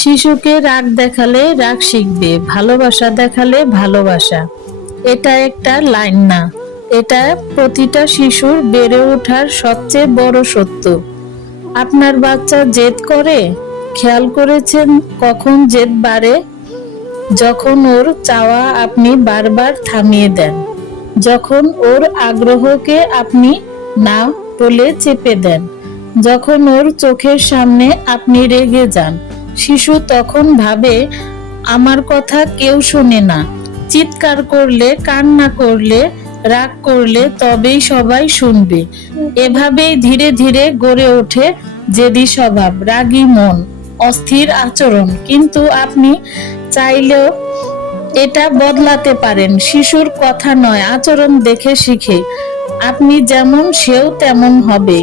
শিশুকে রাগ দেখালে রাগ শিখবে, ভালোবাসা দেখালে ভালোবাসা। এটা একটা লাইন না, এটা প্রতিটা শিশুর বেড়ে ওঠার সবচেয়ে বড় সত্য। আপনার বাচ্চা জেদ করে, খেয়াল করেছেন কখন জেদ বাড়ে? যখন ওর চাওয়া আপনি বারবার থামিয়ে দেন, যখন ওর আগ্রহকে আপনি না বলে চেপে দেন, যখন ওর চোখের সামনে আপনি রেগে যান। শিশু তখন ভাবে আমার কথা কেউ শোনে না। চিৎকার করলে, কান্না করলে, রাগ করলে তবেই সবাই শুনবে। এভাবেই ধীরে ধীরে গড়ে ওঠে জেদি স্বভাব, রাগী মন, অস্থির আচরণ। কিন্তু আপনি চাইলেও এটা বদলাতে পারেন। শিশুর কথা নয়, আচরণ দেখে শিখে। আপনি যেমন সেও তেমন হবে।